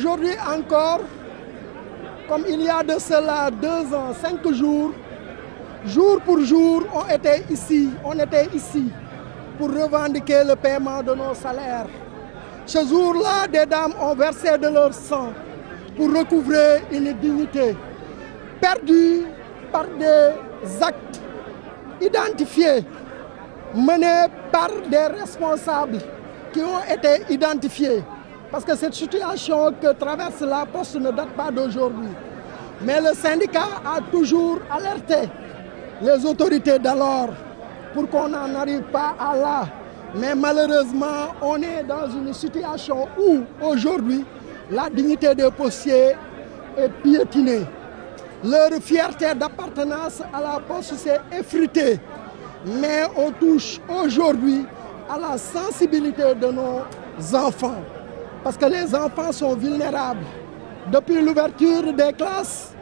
Aujourd'hui encore, comme il y a de cela 2 ans, 5 jours, jour pour jour, on était ici pour revendiquer le paiement de nos salaires. Ce jour-là, des dames ont versé de leur sang pour recouvrer une dignité perdue par des actes identifiés, menés par des responsables qui ont été identifiés. Parce que cette situation que traverse la Poste ne date pas d'aujourd'hui. Mais le syndicat a toujours alerté les autorités d'alors pour qu'on n'en arrive pas à là. Mais malheureusement, on est dans une situation où aujourd'hui, la dignité des postiers est piétinée. Leur fierté d'appartenance à la Poste s'est effritée. Mais on touche aujourd'hui à la sensibilité de nos enfants. Parce que les enfants sont vulnérables. Depuis l'ouverture des classes,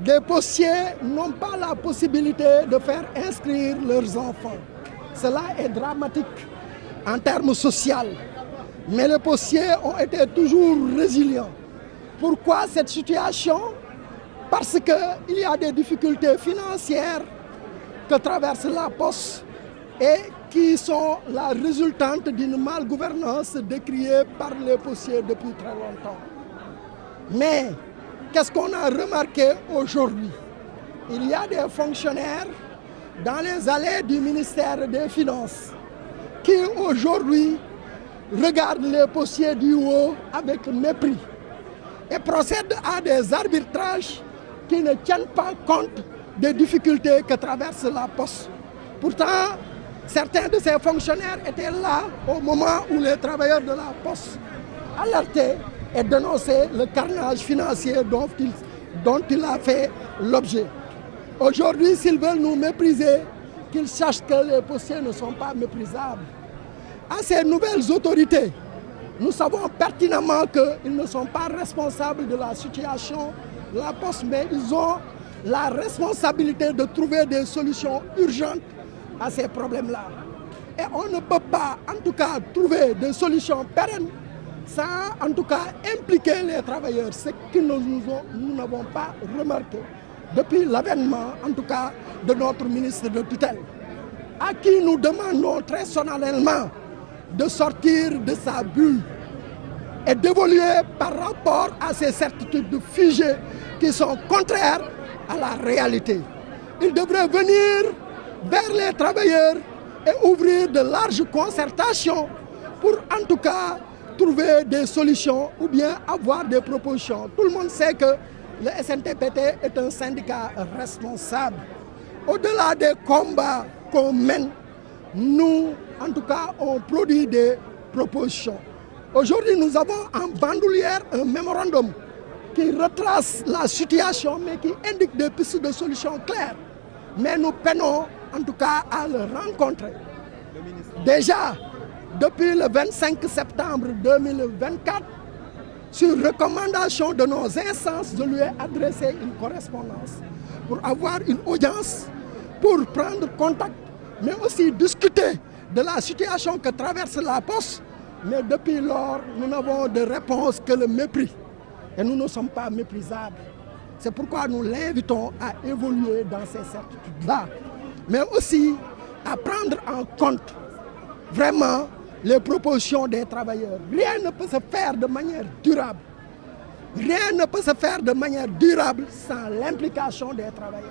des postiers n'ont pas la possibilité de faire inscrire leurs enfants. Cela est dramatique en termes sociaux. Mais les postiers ont été toujours résilients. Pourquoi cette situation? Parce qu'il y a des difficultés financières que traverse la Poste et qui sont la résultante d'une malgouvernance décriée par les postiers depuis très longtemps. Mais qu'est-ce qu'on a remarqué aujourd'hui? Il y a des fonctionnaires dans les allées du ministère des Finances qui aujourd'hui regardent les postiers du haut avec mépris et procèdent à des arbitrages qui ne tiennent pas compte des difficultés que traverse la Poste. Pourtant, certains de ces fonctionnaires étaient là au moment où les travailleurs de la Poste alertaient et dénonçaient le carnage financier dont il a fait l'objet. Aujourd'hui, s'ils veulent nous mépriser, qu'ils sachent que les postiers ne sont pas méprisables. À ces nouvelles autorités, nous savons pertinemment qu'ils ne sont pas responsables de la situation de la Poste, mais ils ont la responsabilité de trouver des solutions urgentes à ces problèmes-là. Et on ne peut pas, en tout cas, trouver des solutions pérennes sans, en tout cas, impliquer les travailleurs, ce que nous n'avons pas remarqué depuis l'avènement, en tout cas, de notre ministre de tutelle, à qui nous demandons très solennellement de sortir de sa bulle et d'évoluer par rapport à ces certitudes figées qui sont contraires à la réalité. Il devrait venir vers les travailleurs et ouvrir de larges concertations pour en tout cas trouver des solutions ou bien avoir des propositions. Tout le monde sait que le SNTPT est un syndicat responsable. Au-delà des combats qu'on mène, nous, en tout cas, on produit des propositions. Aujourd'hui, nous avons en bandoulière un mémorandum qui retrace la situation, mais qui indique des pistes de solutions claires. Mais nous peinons, en tout cas, à le rencontrer. Déjà, depuis le 25 septembre 2024, sur recommandation de nos instances, je lui ai adressé une correspondance pour avoir une audience, pour prendre contact, mais aussi discuter de la situation que traverse la Poste. Mais depuis lors, nous n'avons de réponse que le mépris. Et nous ne sommes pas méprisables. C'est pourquoi nous l'invitons à évoluer dans ces certitudes-là, mais aussi à prendre en compte vraiment les propositions des travailleurs. Rien ne peut se faire de manière durable. Rien ne peut se faire de manière durable sans l'implication des travailleurs.